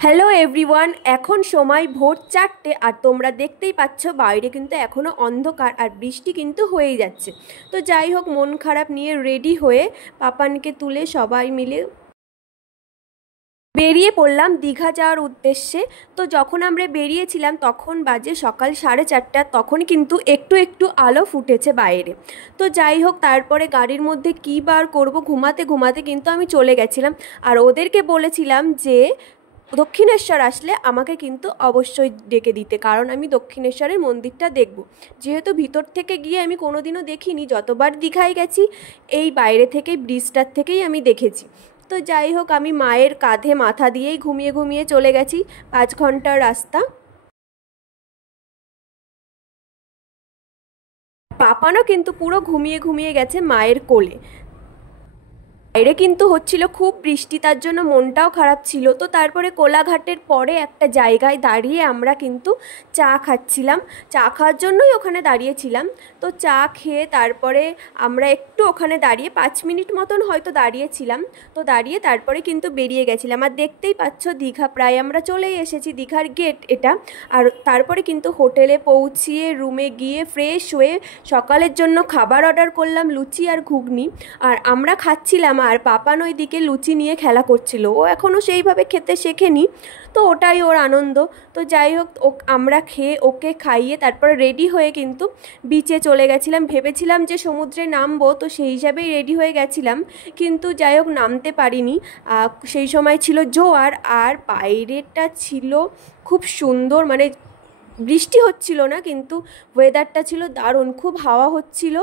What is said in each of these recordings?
Hello everyone, এখন সময় ভোর 4টে আর তোমরা দেখতেই পাচ্ছ বাইরে কিন্তু এখনও অন্ধকার আর বৃষ্টি কিন্তু হয়েই যাচ্ছে। তো যাই হোক, মন খারাপ নিয়ে রেডি হয়ে পাপানকে তুলে সবাই মিলে বেরিয়ে পড়লাম দীঘা যাওয়ার উদ্দেশ্যে। তো যখন আমরা বেরিয়েছিলাম তখন বাজে সকাল 4:30, তখন কিন্তু একটু একটু আলো ফুটেছে বাইরে। তো যাই হোক, তারপরে গাড়ির মধ্যে কী বার করব, ঘুমাতে ঘুমাতে কিন্তু আমি চলে গেছিলাম। আর ওদেরকে বলেছিলাম যে দক্ষিণেশ্বর আসলে আমাকে কিন্তু অবশ্যই ডেকে দিতে, কারণ আমি দক্ষিণেশ্বরের মন্দিরটা দেখব। যেহেতু ভিতর থেকে গিয়ে আমি কোনোদিনও দেখিনি, যতবার দীঘায় গেছি এই বাইরে থেকেই, ব্রিজটার থেকেই আমি দেখেছি। তো যাই হোক, আমি মায়ের কাঁধে মাথা দিয়েই ঘুমিয়ে ঘুমিয়ে চলে গেছি 5 ঘন্টার রাস্তা। পাপানও কিন্তু পুরো ঘুমিয়ে ঘুমিয়ে গেছে মায়ের কোলে। বাইরে কিন্তু হচ্ছিল খুব বৃষ্টি, তার জন্য মনটাও খারাপ ছিল। তো তারপরে কোলাঘাটের পরে একটা জায়গায় দাঁড়িয়ে আমরা কিন্তু চা খাচ্ছিলাম, চা খাওয়ার জন্যই ওখানে দাঁড়িয়েছিলাম। তো চা খেয়ে তারপরে আমরা একটু ওখানে দাঁড়িয়ে 5 মিনিট মতন হয়তো দাঁড়িয়েছিলাম। তো দাঁড়িয়ে তারপরে কিন্তু বেরিয়ে গেছিলাম। আর দেখতেই পাচ্ছ দীঘা প্রায় আমরা চলেই এসেছি, দীঘার গেট এটা। আর তারপরে কিন্তু হোটেলে পৌঁছিয়ে রুমে গিয়ে ফ্রেশ হয়ে সকালের জন্য খাবার অর্ডার করলাম, লুচি আর ঘুগনি। আর আমরা খাচ্ছিলাম আর পাপান ওই দিকে লুচি নিয়ে খেলা করছিল। ও এখনও সেইভাবে খেতে শেখেনি, তো ওটাই ওর আনন্দ। তো যাই হোক, আমরা খেয়ে ওকে খাইয়ে তারপরে রেডি হয়ে কিন্তু বিচে চলে গেছিলাম। ভেবেছিলাম যে সমুদ্রে নামবো, তো সেই হিসাবেই রেডি হয়ে গেছিলাম, কিন্তু যাই হোক নামতে পারিনি। সেই সময় ছিল জোয়ার আর বাইরেটা ছিল খুব সুন্দর, মানে বৃষ্টি হচ্ছিল না, কিন্তু ওয়েদারটা ছিল দারুণ, খুব হাওয়া হচ্ছিল,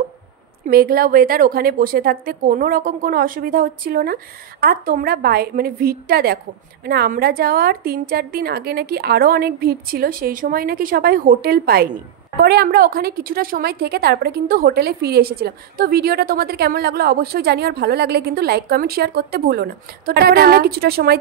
মেঘলা ওয়েদার। ওখানে বসে থাকতে কোনো রকম কোনো অসুবিধা হচ্ছিল না। আর তোমরা মানে ভিড়টা দেখো, মানে আমরা যাওয়ার 3-4 দিন আগে নাকি আরও অনেক ভিড় ছিল, সেই সময় নাকি সবাই হোটেল পায়নি। পরে আমরা ওখানে কিছুটা সময় থেকে তারপরে কিন্তু হোটেলে ফিরে এসেছিলাম। তো ভিডিওটা তোমাদের কেমন লাগলো অবশ্যই জানিও, আর ভালো লাগলে কিন্তু লাইক কমেন্ট শেয়ার করতে ভুলো না। তো তারপরে আমরা কিছুটা সময়